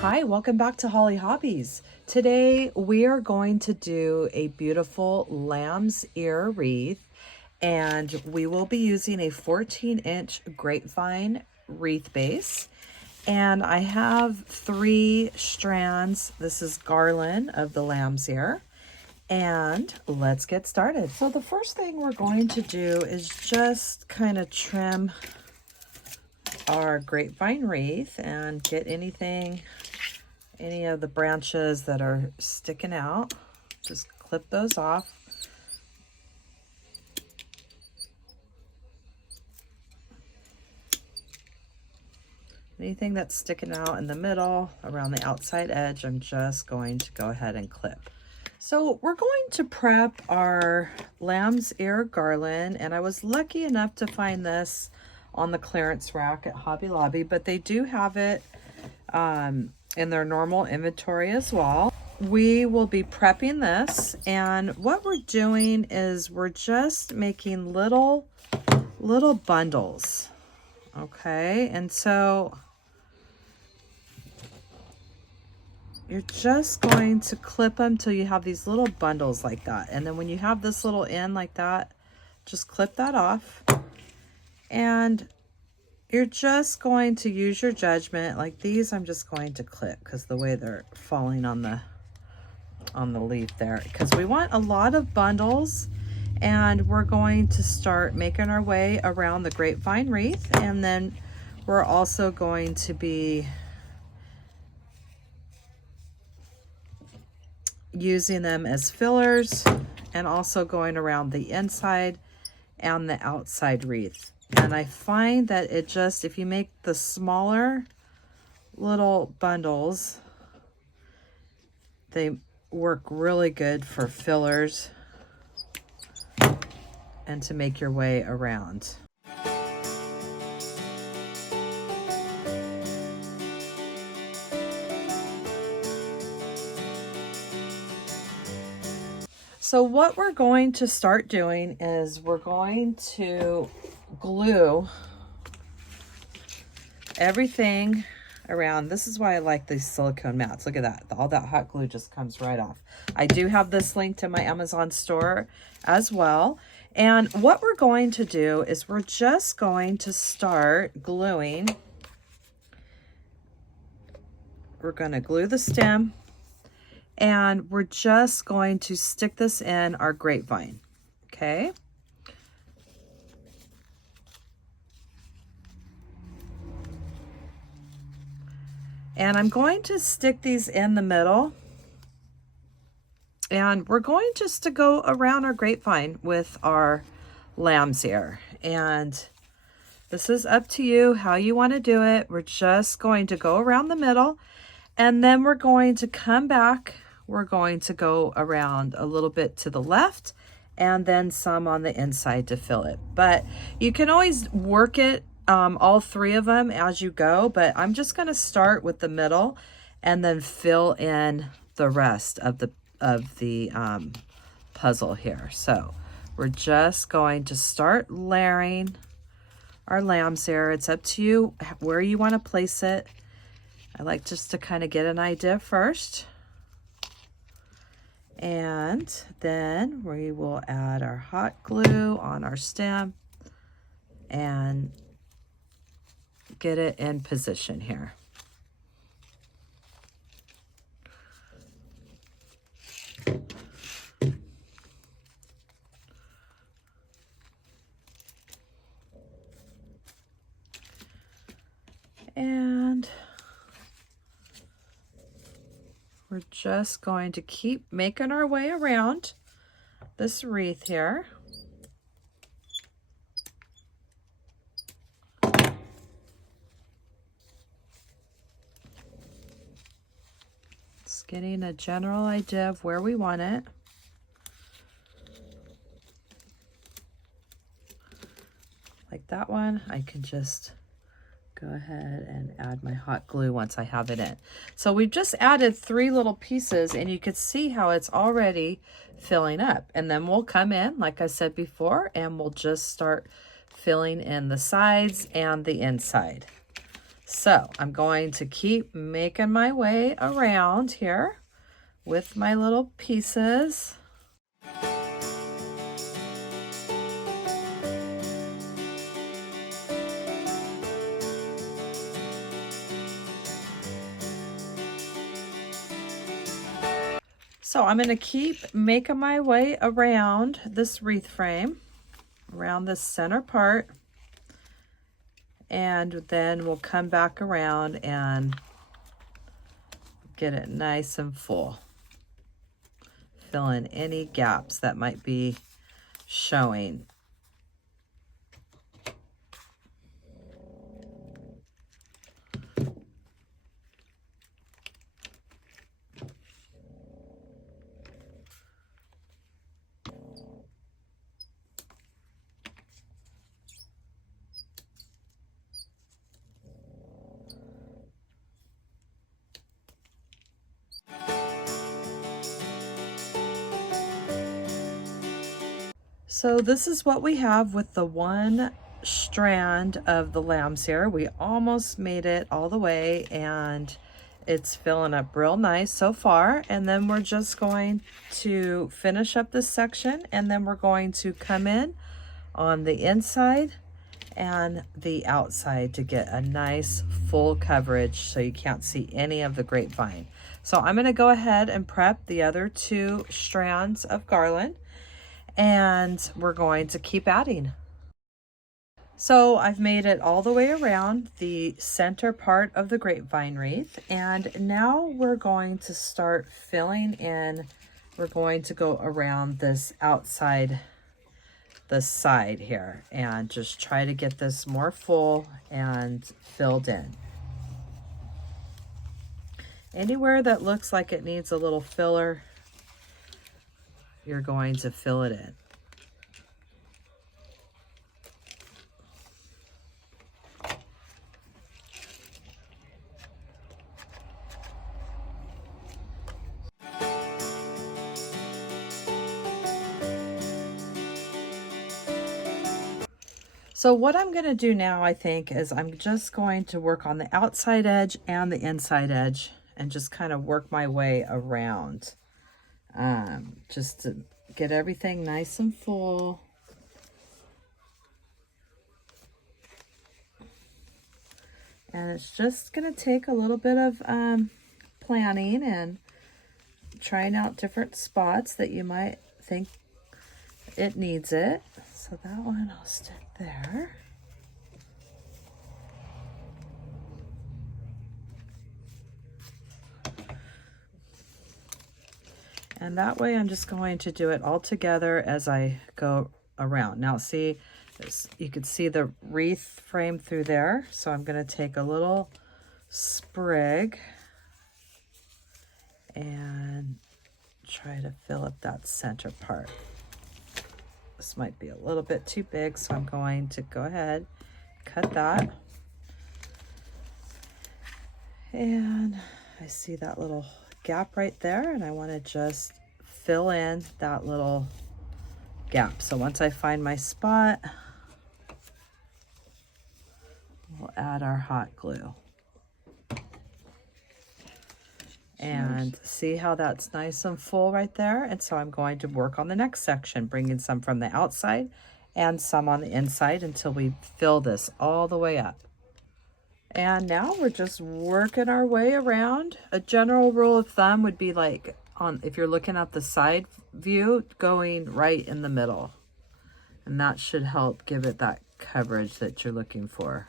Hi, welcome back to Hollie Hobbies. Today we are going to do a beautiful lamb's ear wreath, and we will be using a 14-inch grapevine wreath base. And I have 3 strands. This is garland of the lamb's ear. And let's get started. So the first thing we're going to do is just kind of trim our grapevine wreath and get any of the branches that are sticking out. Just clip those off. Anything that's sticking out in the middle around the outside edge, I'm just going to go ahead and clip. So we're going to prep our lamb's ear garland, and I was lucky enough to find this on the clearance rack at Hobby Lobby, but they do have it in their normal inventory as well. We will be prepping this, and what we're doing is we're just making little bundles, okay? And so you're just going to clip them till you have these little bundles like that. And then when you have this little end like that, just clip that off. And you're just going to use your judgment. Like these, I'm just going to clip because the way they're falling on the leaf there. Because we want a lot of bundles, and we're going to start making our way around the grapevine wreath. And then we're also going to be using them as fillers and also going around the inside and the outside wreath. And I find that it just, if you make the smaller little bundles, they work really good for fillers and to make your way around. So what we're going to start doing is we're going to glue everything around. This is why I like these silicone mats. Look at that. All that hot glue just comes right off. I do have this linked in my Amazon store as well. And what we're going to do is we're just going to start gluing. We're going to glue the stem, and we're just going to stick this in our grapevine, okay? And I'm going to stick these in the middle, and we're going just to go around our grapevine with our lamb's ear. And this is up to you how you want to do it. We're just going to go around the middle, and then we're going to come back. We're going to go around a little bit to the left and then some on the inside to fill it. But you can always work it, all 3 of them as you go, but I'm just going to start with the middle and then fill in the rest of the puzzle here. So we're just going to start layering our lamb's ear. It's up to you where you want to place it. I like just to kind of get an idea first. And then we will add our hot glue on our stem and get it in position here. And we're just going to keep making our way around this wreath here. Just getting a general idea of where we want it. Like that one, I can just go ahead and add my hot glue once I have it in. So we've just added 3 little pieces, and you can see how it's already filling up. And then we'll come in, like I said before, and we'll just start filling in the sides and the inside. So I'm going to keep making my way around here with my little pieces. So I'm going to keep making my way around this wreath frame, around the center part, and then we'll come back around and get it nice and full. Fill in any gaps that might be showing. So this is what we have with the one strand of the lambs ear. We almost made it all the way and it's filling up real nice so far. And then we're just going to finish up this section, and then we're going to come in on the inside and the outside to get a nice full coverage so you can't see any of the grapevine. So I'm going to go ahead and prep the other 2 strands of garland, and we're going to keep adding. So I've made it all the way around the center part of the grapevine wreath, and now we're going to start filling in. We're going to go around this outside, the side here, and just try to get this more full and filled in. Anywhere that looks like it needs a little filler, you're going to fill it in. So what I'm going to do now, I think, is I'm just going to work on the outside edge and the inside edge and just kind of work my way around. Just to get everything nice and full. And it's just going to take a little bit of planning and trying out different spots that you might think it needs it. So that one I'll stick there. And that way I'm just going to do it all together as I go around. Now see, you can see the wreath frame through there. So I'm going to take a little sprig and try to fill up that center part. This might be a little bit too big, so I'm going to go ahead, cut that. And I see that little gap right there, and I want to just fill in that little gap. So once I find my spot, we'll add our hot glue. And see how that's nice and full right there? And so I'm going to work on the next section, bringing some from the outside and some on the inside until we fill this all the way up. And now we're just working our way around. A general rule of thumb would be like, if you're looking at the side view, going right in the middle. And that should help give it that coverage that you're looking for.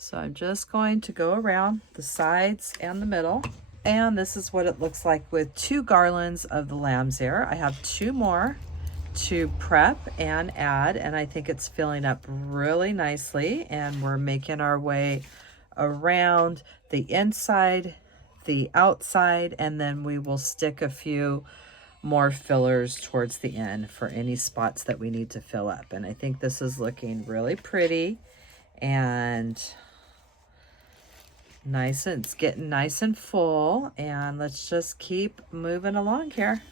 So I'm just going to go around the sides and the middle. And this is what it looks like with 2 garlands of the lamb's ear. I have 2 more to prep and add, and I think it's filling up really nicely. And we're making our way around the inside, the outside, and then we will stick a few more fillers towards the end for any spots that we need to fill up. And I think this is looking really pretty and nice. It's getting nice and full, and let's just keep moving along here.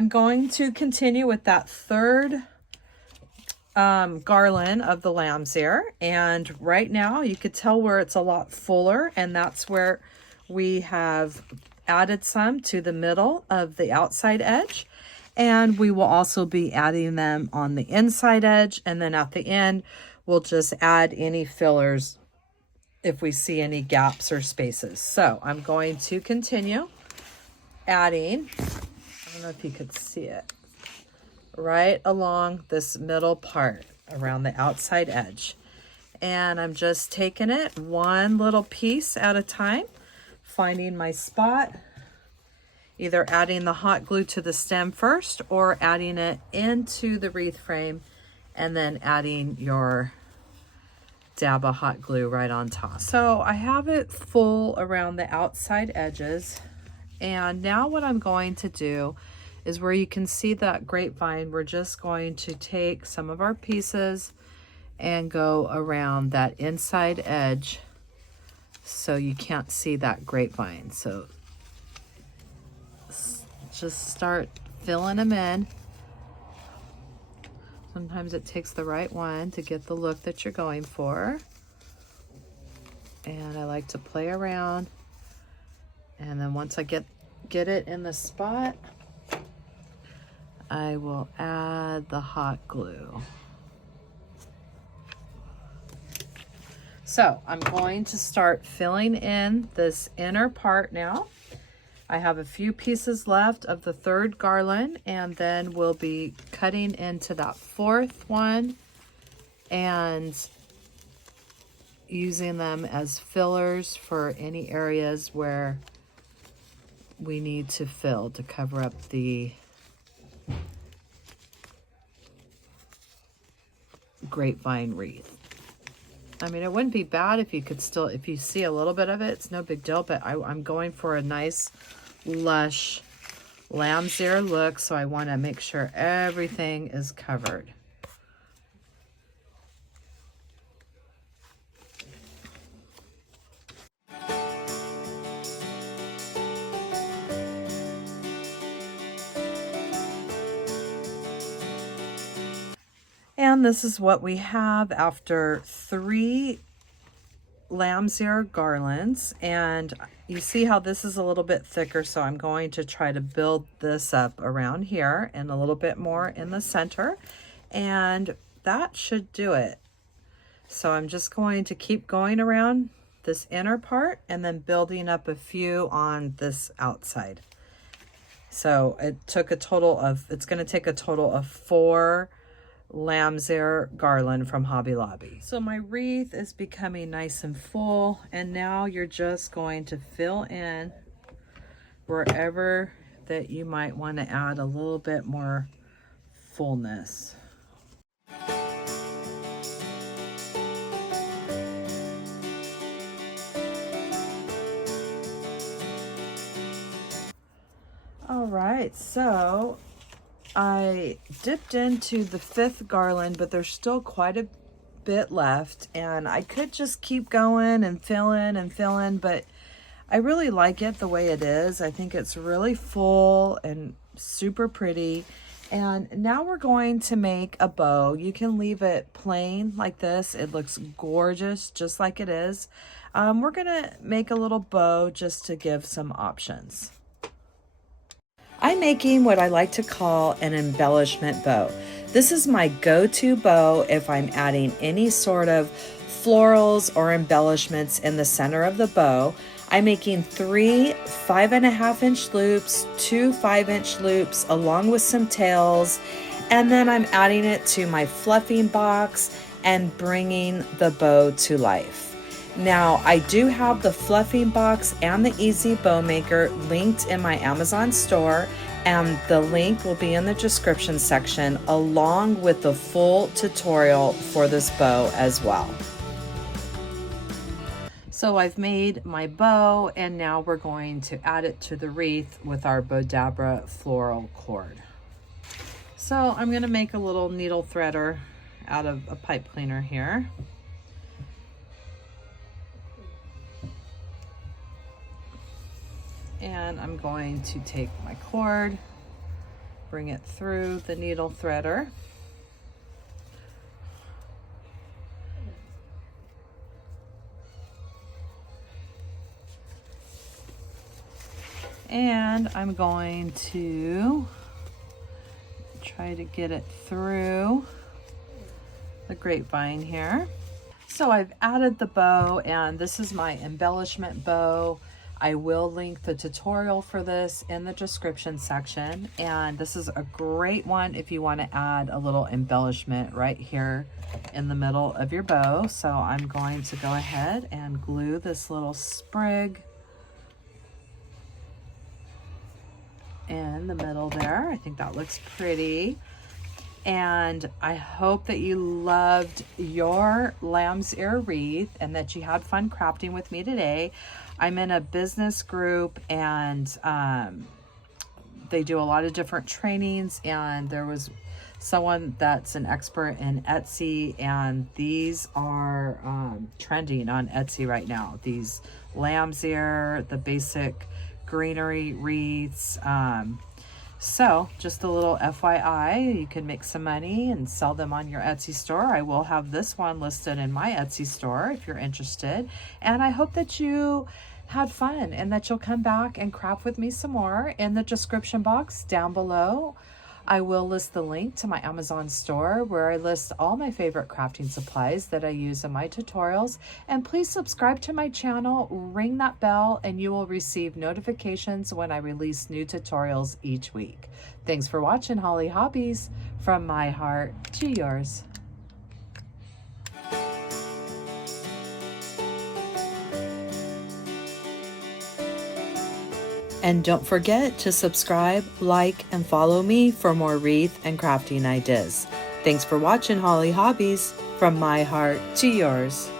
I'm going to continue with that third garland of the lamb's ear, and right now you could tell where it's a lot fuller, and that's where we have added some to the middle of the outside edge, and we will also be adding them on the inside edge, and then at the end we'll just add any fillers if we see any gaps or spaces. So I'm going to continue adding, I don't know if you could see it, right along this middle part around the outside edge. And I'm just taking it one little piece at a time, finding my spot, either adding the hot glue to the stem first or adding it into the wreath frame and then adding your dab of hot glue right on top. So I have it full around the outside edges. And now what I'm going to do is where you can see that grapevine, we're just going to take some of our pieces and go around that inside edge so you can't see that grapevine. So just start filling them in. Sometimes it takes the right one to get the look that you're going for. And I like to play around. And then once I get it in the spot, I will add the hot glue. So I'm going to start filling in this inner part now. I have a few pieces left of the third garland, and then we'll be cutting into that fourth one and using them as fillers for any areas where we need to fill to cover up the grapevine wreath. I mean, it wouldn't be bad if you could still, if you see a little bit of it, it's no big deal, but I'm going for a nice lush lamb's ear look, so I want to make sure everything is covered. And this is what we have after 3 lamb's ear garlands. And you see how this is a little bit thicker, so I'm going to try to build this up around here and a little bit more in the center. And that should do it. So I'm just going to keep going around this inner part and then building up a few on this outside. So it took a total of, it's going to take a total of 4 Lambs Ear Garland from Hobby Lobby. So my wreath is becoming nice and full, and now you're just going to fill in wherever that you might want to add a little bit more fullness. All right, so I dipped into the 5th garland, but there's still quite a bit left, and I could just keep going and fill in, but I really like it the way it is. I think it's really full and super pretty. And now we're going to make a bow. You can leave it plain like this. It looks gorgeous just like it is. We're gonna make a little bow just to give some options. I'm making what I like to call an embellishment bow. This is my go-to bow if I'm adding any sort of florals or embellishments in the center of the bow. I'm making 3 5.5-inch loops, 2 5-inch loops, along with some tails, and then I'm adding it to my fluffing box and bringing the bow to life. Now, I do have the fluffing box and the Easy Bow Maker linked in my Amazon store, and the link will be in the description section along with the full tutorial for this bow as well. So I've made my bow, and now we're going to add it to the wreath with our Bodabra floral cord. So I'm going to make a little needle threader out of a pipe cleaner here. And I'm going to take my cord Bring it through the needle threader. And I'm going to try to get it through the grapevine here. So I've added the bow, and this is my embellishment bow. I will link the tutorial for this in the description section, and this is a great one if you want to add a little embellishment right here in the middle of your bow. So I'm going to go ahead and glue this little sprig in the middle there. I think that looks pretty. And I hope that you loved your lamb's ear wreath and that you had fun crafting with me today. I'm in a business group, and they do a lot of different trainings, and there was someone that's an expert in Etsy, and these are trending on Etsy right now. These lamb's ear, the basic greenery wreaths. So just a little FYI, you can make some money and sell them on your Etsy store. I will have this one listed in my Etsy store if you're interested. And I hope that you had fun and that you'll come back and craft with me some more. In the description box down below, I will list the link to my Amazon store where I list all my favorite crafting supplies that I use in my tutorials. And please subscribe to my channel, ring that bell, and you will receive notifications when I release new tutorials each week. Thanks for watching Hollie Hobbies, from my heart to yours. And don't forget to subscribe, like, and follow me for more wreath and crafting ideas. Thanks for watching Hollie Hobbies, from my heart to yours.